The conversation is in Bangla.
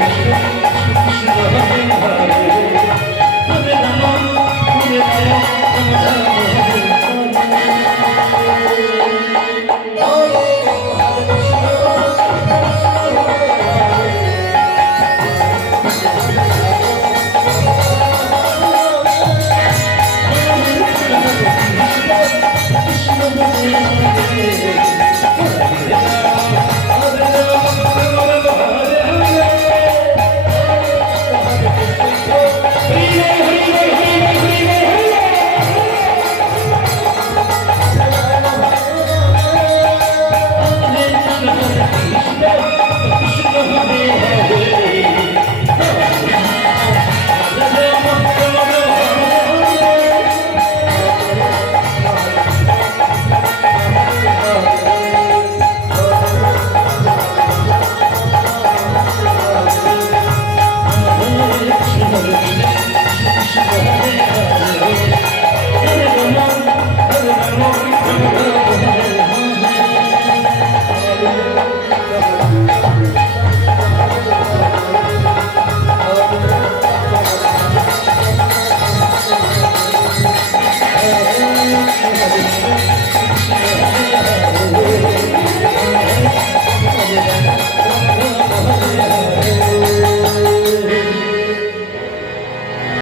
Hare